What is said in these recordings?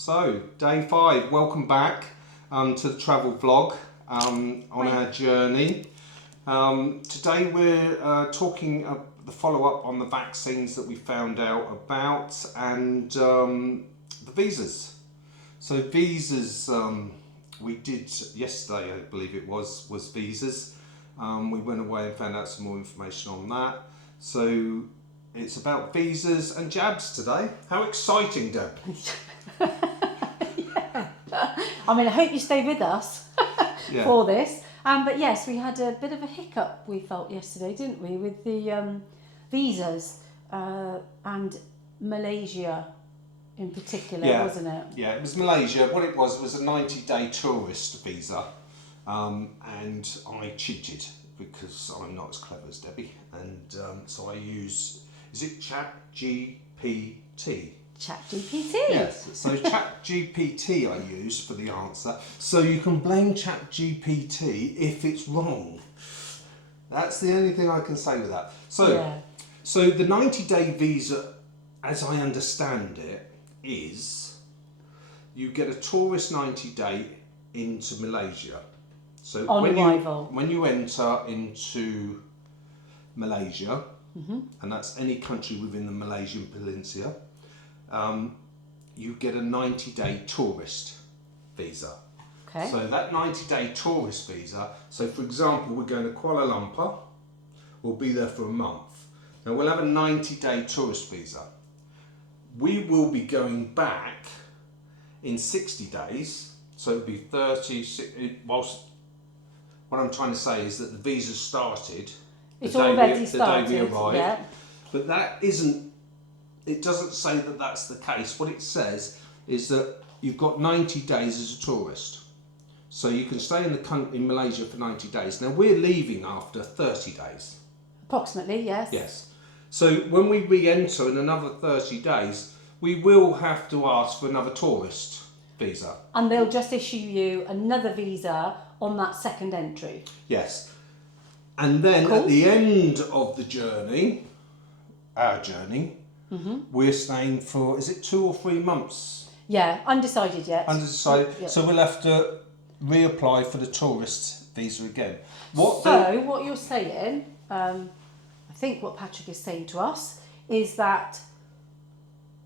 So, day 5, welcome back to the travel vlog on our journey. Today we're talking the follow-up on the vaccines that we found out about and the visas. So visas, we did yesterday, I believe it was visas. We went away and found out some more information on that. So it's about visas and jabs today. How exciting, Deb! Yeah. I mean, I hope you stay with us for this. But yes, we had a bit of a hiccup, we felt yesterday, didn't we, with the visas and Malaysia in particular, wasn't it? Yeah, it was Malaysia. What it was a 90-day tourist visa, and I cheated because I'm not as clever as Debbie, and so I use, is it ChatGPT? ChatGPT. Yes, so ChatGPT I use for the answer. So you can blame ChatGPT if it's wrong. That's the only thing I can say with that. So the 90-day visa, as I understand it, is you get a tourist 90-day into Malaysia. So on arrival. When you enter into Malaysia, and that's any country within the Malaysian Peninsula, you get a 90-day tourist visa. Okay. So that 90-day tourist visa, so for example, we're going to Kuala Lumpur, we'll be there for a month. Now we'll have a 90-day tourist visa. We will be going back in 60 days, so it'll be 30, whilst what I'm trying to say is that the visa started It's already the started, day we arrived, yeah. But that isn't, it doesn't say that that's the case. What it says is that you've got 90 days as a tourist. So you can stay in Malaysia for 90 days. Now we're leaving after 30 days. Approximately, yes. Yes. So when we re-enter in another 30 days, we will have to ask for another tourist visa. And they'll just issue you another visa on that second entry. Yes. And then at the end of the journey, our journey, we're staying for, is it 2 or 3 months? Yeah, undecided yet. Undecided. Yep. So we'll have to reapply for the tourist visa again. What you're saying, I think what Patrick is saying to us, is that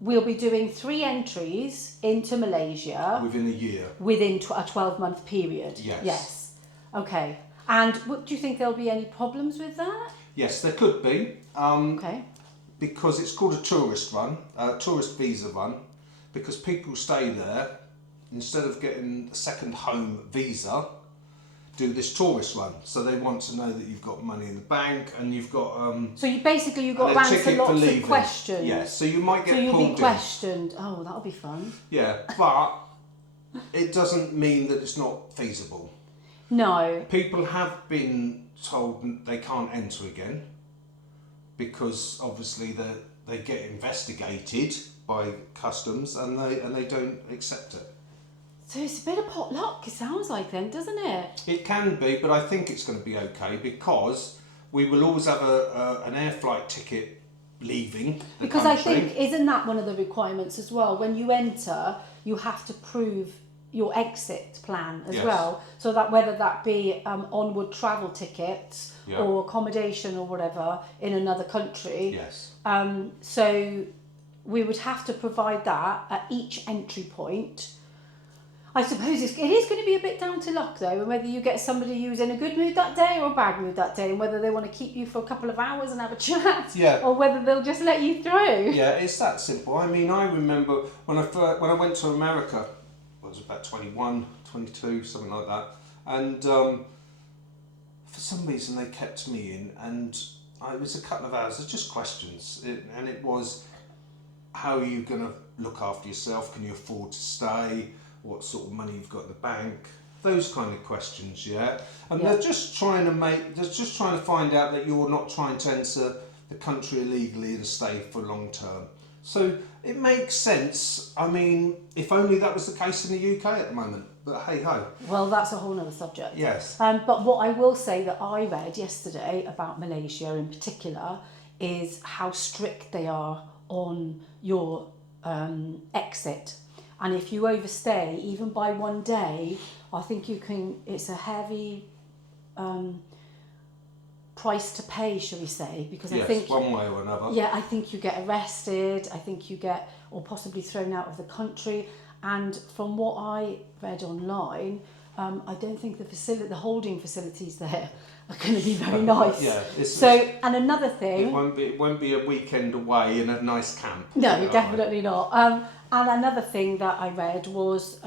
we'll be doing 3 entries into Malaysia within a year. Within a 12-month period. Yes. Yes. Okay. And do you think there'll be any problems with that? Yes, there could be. Okay. Because it's called a tourist run, tourist visa run, because people stay there, instead of getting a second home visa, do this tourist run. So they want to know that you've got money in the bank and you've got... so you've got to answer lots of questions. Yes, so you might get pulled in. So you'll be questioned. Oh, that'll be fun. Yeah, but it doesn't mean that it's not feasible. No. People have been told they can't enter again, because obviously they get investigated by customs and they don't accept it. So it's a bit of pot luck, it sounds like then, doesn't it? It can be, but I think it's going to be okay, because we will always have an air flight ticket leaving the country. I think, isn't that one of the requirements as well? When you enter, you have to prove your exit plan as well, so that whether that be onward travel tickets or accommodation or whatever in another country. Yes. So we would have to provide that at each entry point. I suppose it is going to be a bit down to luck though, and whether you get somebody who's in a good mood that day or a bad mood that day, and whether they want to keep you for a couple of hours and have a chat, or whether they'll just let you through. Yeah, it's that simple. I mean, I remember when I went to America, I was about 21, 22, something like that, and for some reason they kept me in, and it was a couple of hours, just questions, and it was, how are you going to look after yourself? Can you afford to stay? What sort of money you've got in the bank? Those kind of questions, and they're just trying to find out that you're not trying to enter the country illegally and stay for long term. So it makes sense. I mean, if only that was the case in the UK at the moment. But hey ho. Well, that's a whole other subject. Yes. But what I will say that I read yesterday about Malaysia in particular is how strict they are on your exit. and if you overstay even by 1 day, I think it's a heavy price to pay, shall we say, because I think one way or another. Yeah, I think you get arrested, I think you get, or possibly thrown out of the country. And from what I read online, I don't think the holding facilities there are going to be very nice. And another thing, it won't be a weekend away in a nice camp. No, definitely not. And another thing that I read was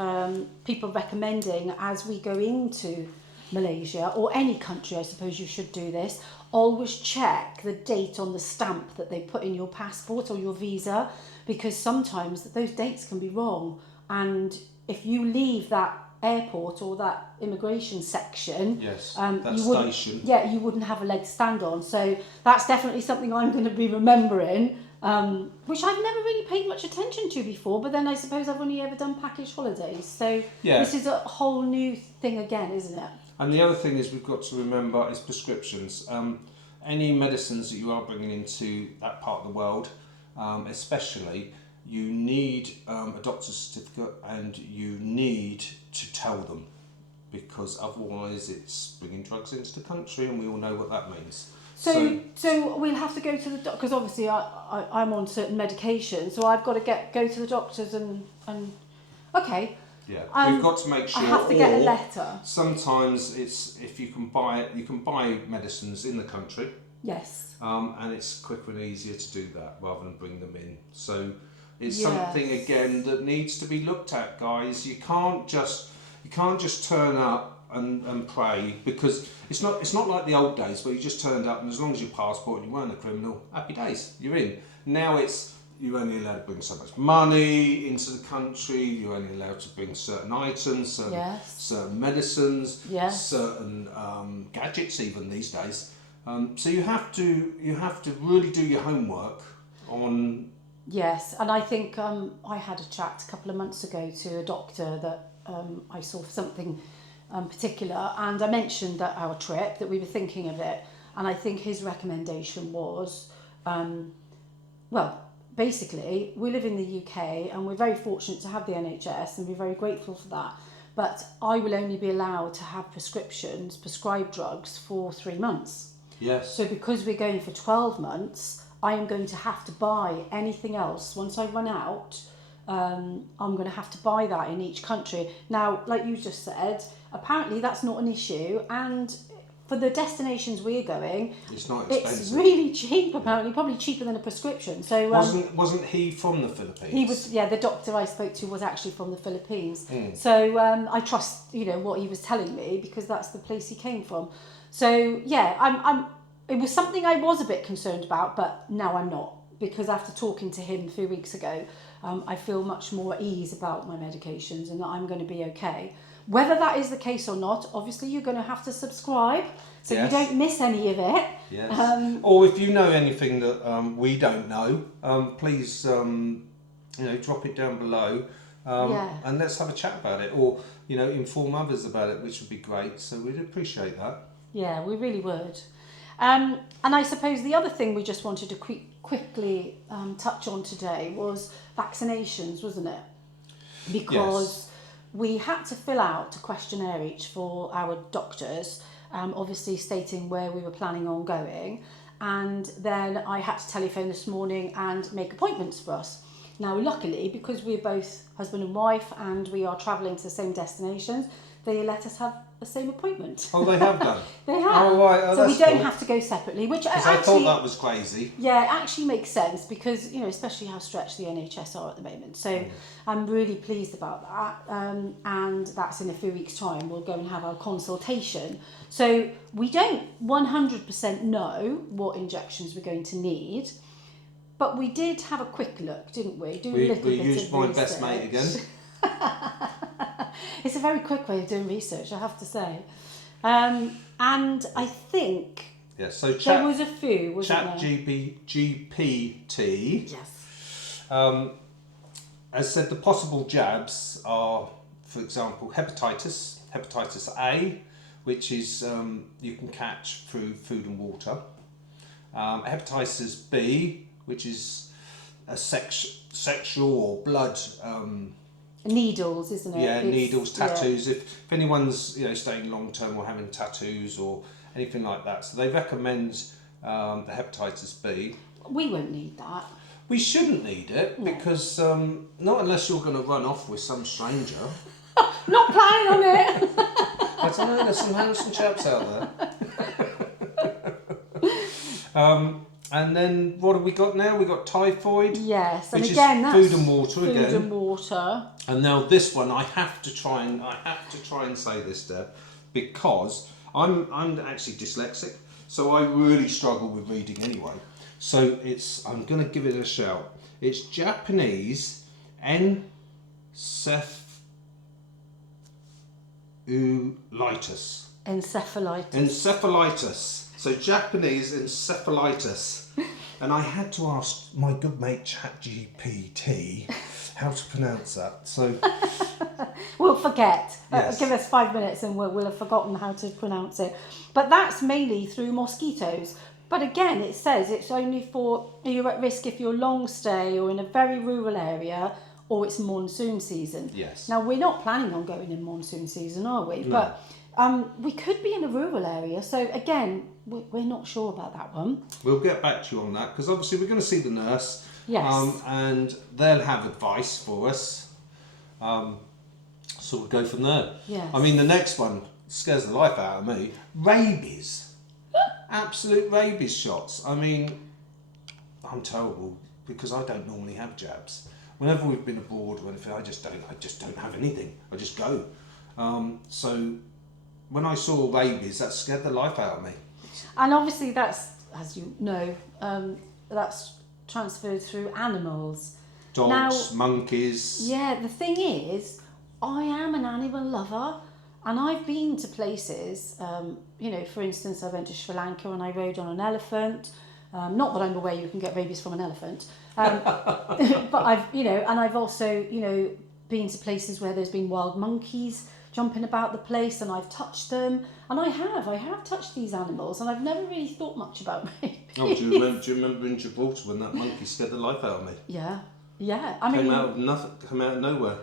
people recommending, as we go into Malaysia or any country, I suppose you should do this, always check the date on the stamp that they put in your passport or your visa, because sometimes those dates can be wrong, and if you leave that airport or that immigration section, you wouldn't have a leg to stand on. So that's definitely something I'm going to be remembering, which I've never really paid much attention to before, but then I suppose I've only ever done package holidays, so this is a whole new thing again, isn't it? And the other thing is we've got to remember is prescriptions. Any medicines that you are bringing into that part of the world, especially, you need a doctor's certificate, and you need to tell them, because otherwise it's bringing drugs into the country, and we all know what that means. So we'll have to go to the doctor, because obviously I'm on certain medication, so I've got to go to the doctors and okay. Yeah, we've got to make sure. I have to get a letter. Sometimes it's, if you can buy it, you can buy medicines in the country. Yes. And it's quicker and easier to do that rather than bring them in. So it's something again that needs to be looked at, guys. You can't just turn up and pray, because it's not like the old days where you just turned up and as long as your passport and you weren't a criminal, happy days, you're in. Now you're only allowed to bring so much money into the country, you're only allowed to bring certain items, certain medicines, certain gadgets even these days. So you have to really do your homework on. Yes, and I think I had a chat a couple of months ago to a doctor that I saw for something particular, and I mentioned that our trip, that we were thinking of it, and I think his recommendation was, basically, we live in the UK and we're very fortunate to have the NHS and we're very grateful for that. But I will only be allowed to have prescribed drugs for 3 months. Yes. So because we're going for 12 months, I am going to have to buy anything else. Once I run out, I'm going to have to buy that in each country. Now, like you just said, apparently that's not an issue, and for the destinations we're going, it's not expensive. It's really cheap, apparently, probably cheaper than a prescription. So wasn't he from the Philippines? He was, yeah. The doctor I spoke to was actually from the Philippines. So I trust, what he was telling me, because that's the place he came from. So yeah, it was something I was a bit concerned about, but now I'm not, because after talking to him a few weeks ago, I feel much more at ease about my medications and that I'm going to be okay. Whether that is the case or not, obviously you're going to have to subscribe so you don't miss any of it. Yes. Or if you know anything that we don't know, please drop it down below, and let's have a chat about it, or inform others about it, which would be great. So we'd appreciate that. Yeah, we really would. And I suppose the other thing we just wanted to quickly touch on today was vaccinations, wasn't it? Because we had to fill out a questionnaire each for our doctors, obviously stating where we were planning on going. And then I had to telephone this morning and make appointments for us. Now, luckily, because we're both husband and wife and we are travelling to the same destinations, they let us have the same appointment. Oh, they have done? They have. Oh, right. So we don't have to go separately, which actually... I thought that was crazy. Yeah, it actually makes sense because, especially how stretched the NHS are at the moment. So I'm really pleased about that. And that's in a few weeks' time. We'll go and have our consultation. So we don't 100% know what injections we're going to need. But we did have a quick look, didn't we? We used my best mate again. It's a very quick way of doing research, I have to say. And I think so there was a few, wasn't there? GPT yes. has said the possible jabs are, for example, hepatitis A, which is you can catch through food and water. Hepatitis B, which is a sexual or blood needles, isn't it? Yeah, It's- needles, tattoos. If anyone's staying long term or having tattoos or anything like that, so they recommend the hepatitis B. We won't need that. We shouldn't need it because not unless you're going to run off with some stranger. Not planning on it. I don't know. There's some handsome chaps out there. And then what have we got now? We got typhoid. Yes, and which again, is that's food and water food again. and water. And now this one, I have to try and say this, Deb, because I'm actually dyslexic, so I really struggle with reading anyway. So I'm going to give it a shout. It's Japanese encephalitis. Encephalitis. So Japanese encephalitis. And I had to ask my good mate ChatGPT how to pronounce that. So We'll forget. Yes. Give us 5 minutes and we'll have forgotten how to pronounce it. But that's mainly through mosquitoes. But again, it says it's only you're at risk if you're long stay or in a very rural area or it's monsoon season. Yes. Now, we're not planning on going in monsoon season, are we? No. But we could be in a rural area. So again, we're not sure about that one. We'll get back to you on that because obviously we're going to see the nurse. Yes. And they'll have advice for us. So we'll go from there. Yes. I mean, the next one scares the life out of me. Rabies. Absolute rabies shots. I mean, I'm terrible because I don't normally have jabs. Whenever we've been abroad or anything, I just don't have anything. I just go. So when I saw rabies, that scared the life out of me. And obviously that's, as you know, that's transferred through animals. Dogs, Now, monkeys. Yeah, the thing is, I am an animal lover and I've been to places, for instance, I went to Sri Lanka and I rode on an elephant. Not that I'm aware you can get rabies from an elephant. But I've also, been to places where there's been wild monkeys jumping about the place and I've touched them. And I have touched these animals and I've never really thought much about rabies. Oh, do you remember in Gibraltar when that monkey scared the life out of me? Yeah. Came out of nowhere.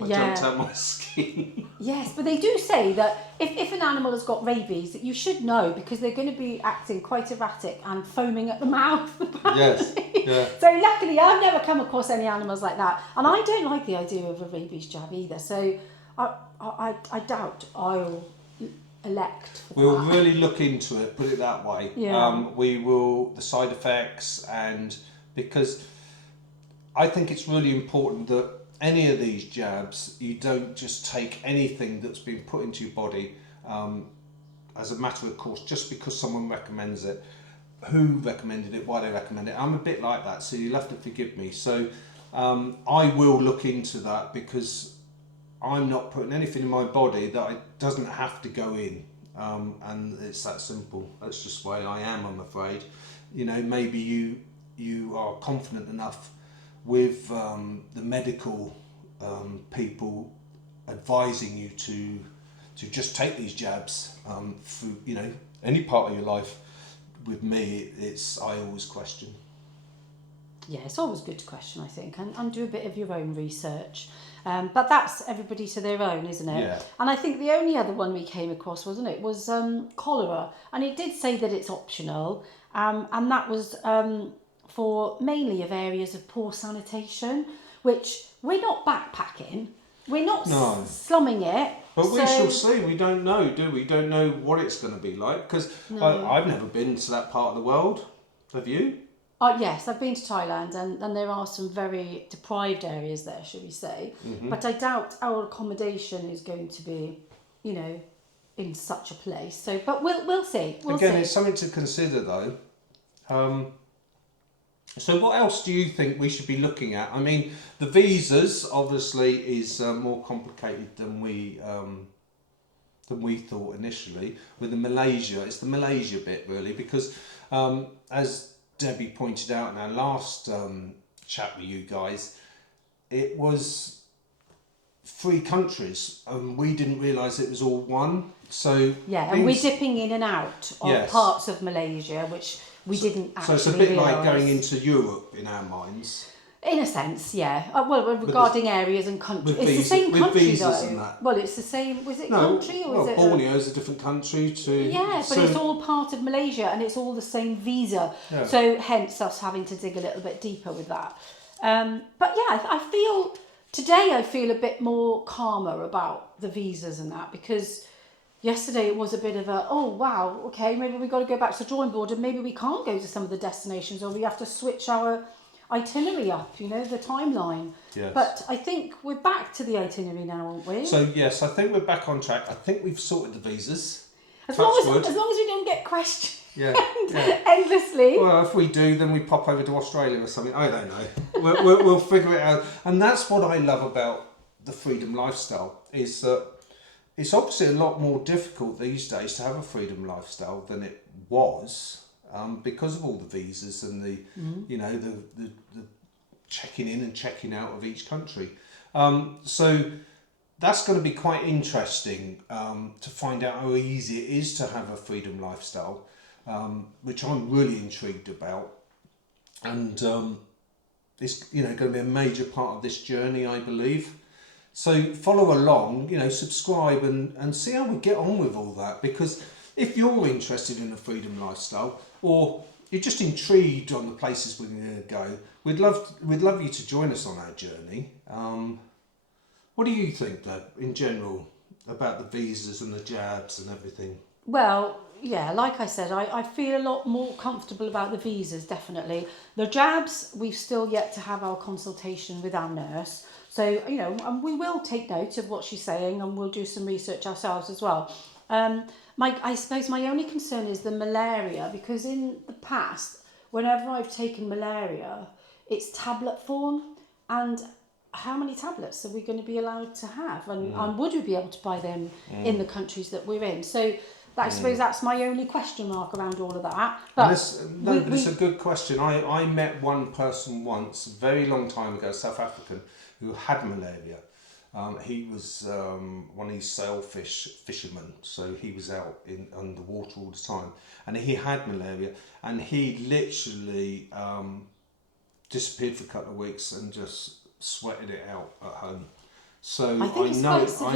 I jumped out my skin. Yes, but they do say that if an animal has got rabies, that you should know because they're going to be acting quite erratic and foaming at the mouth. Yes, yeah. So luckily, I've never come across any animals like that, and I don't like the idea of a rabies jab either. So I doubt I'll elect for We'll that. really look into it. Put it that way. Yeah. We will the side effects because I think it's really important that any of these jabs, you don't just take anything that's been put into your body as a matter of course, just because someone recommends it. Who recommended it, why they recommend it. I'm a bit like that, so you'll have to forgive me. So I will look into that because I'm not putting anything in my body that doesn't have to go in. And it's that simple. That's just the way I am, I'm afraid. Maybe you are confident enough with the medical people advising you to just take these jabs through any part of your life. With me, I always question. Yeah, it's always good to question, I think, and do a bit of your own research. But that's everybody to their own, isn't it? Yeah. And I think the only other one we came across, wasn't it, was cholera. And it did say that it's optional, and that was for mainly of areas of poor sanitation, which we're not backpacking. We're not slumming it. But we shall see. We don't know, do we? Don't know what it's going to be like because I've never been to that part of the world. Have you? Yes, I've been to Thailand and there are some very deprived areas there, shall we say. Mm-hmm. But I doubt our accommodation is going to be, in such a place. So, but we'll see. Again, it's something to consider though. So what else do you think we should be looking at? I mean, the visas obviously is more complicated than we thought initially. With the Malaysia, it's the Malaysia bit really because as Debbie pointed out in our last chat with you guys, it was 3 countries and we didn't realise it was all one. So yeah, and we're dipping in and out of parts of Malaysia, which we didn't actually So it's a bit realise. like going into Europe in our minds. In a sense, yeah. Well, regarding areas and countries. with It's the same with country, visas though. and that. Well, it's the same. Was it No, country or well, is it? Borneo is a different country to. Yeah, but so, it's all part of Malaysia and it's all the same visa. Yeah. So hence us having to dig a little bit deeper with that. But yeah, I feel a bit more calmer about the visas and that, because yesterday it was a bit of a, oh wow, okay, maybe we've got to go back to the drawing board and maybe we can't go to some of the destinations, or we have to switch our itinerary up, the timeline. Yes. But I think we're back to the itinerary now, aren't we? So yes, I think we're back on track. I think we've sorted the visas. as long Touch wood. as we don't get questioned Yeah. yeah. endlessly. Well, if we do, then we pop over to Australia or something. I don't know. We'll figure it out. And that's what I love about the freedom lifestyle, is that it's obviously a lot more difficult these days to have a freedom lifestyle than it was, because of all the visas and the checking in and checking out of each country. So that's going to be quite interesting to find out how easy it is to have a freedom lifestyle, which I'm really intrigued about. And it's going to be a major part of this journey, I believe. So follow along, subscribe and see how we get on with all that. Because if you're interested in a freedom lifestyle, or you're just intrigued on the places we're going to go, we'd love you to join us on our journey. What do you think, though, in general, about the visas and the jabs and everything? Well, yeah, like I said, I feel a lot more comfortable about the visas, definitely. The jabs, we've still yet to have our consultation with our nurse. So, and we will take note of what she's saying and we'll do some research ourselves as well. I suppose my only concern is the malaria, because in the past, whenever I've taken malaria, it's tablet form, and how many tablets are we going to be allowed to have, and would we be able to buy them in the countries that we're in? So I suppose that's my only question mark around all of that. But it's a good question. I met one person once, a very long time ago, South African, who had malaria. He was one of these sailfish fishermen, so he was out on the water all the time, and he had malaria, and he literally disappeared for a couple of weeks and just sweated it out at home. So I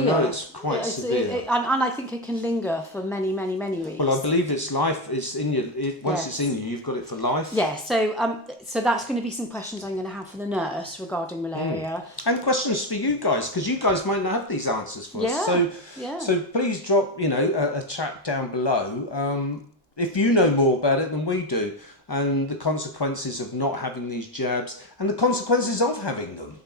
know it's quite severe. And I think it can linger for many, many, many weeks. Well, I believe it's life. It's in you. Once it's in you, you've got it for life. Yeah. So that's going to be some questions I'm going to have for the nurse regarding malaria. And questions for you guys, because you guys might not have these answers for us. Yeah. So please drop a chat down below if you know more about it than we do, and the consequences of not having these jabs and the consequences of having them.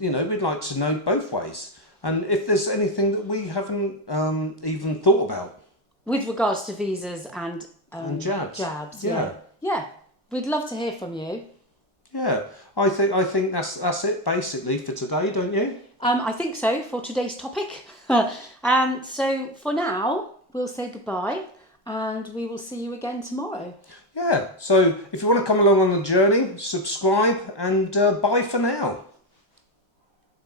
We'd like to know both ways, and if there's anything that we haven't even thought about with regards to visas and jabs. Yeah, we'd love to hear from you. Yeah, I think that's it basically for today, don't you? I think so for today's topic. So for now, we'll say goodbye, and we will see you again tomorrow. Yeah. So if you want to come along on the journey, subscribe, and bye for now.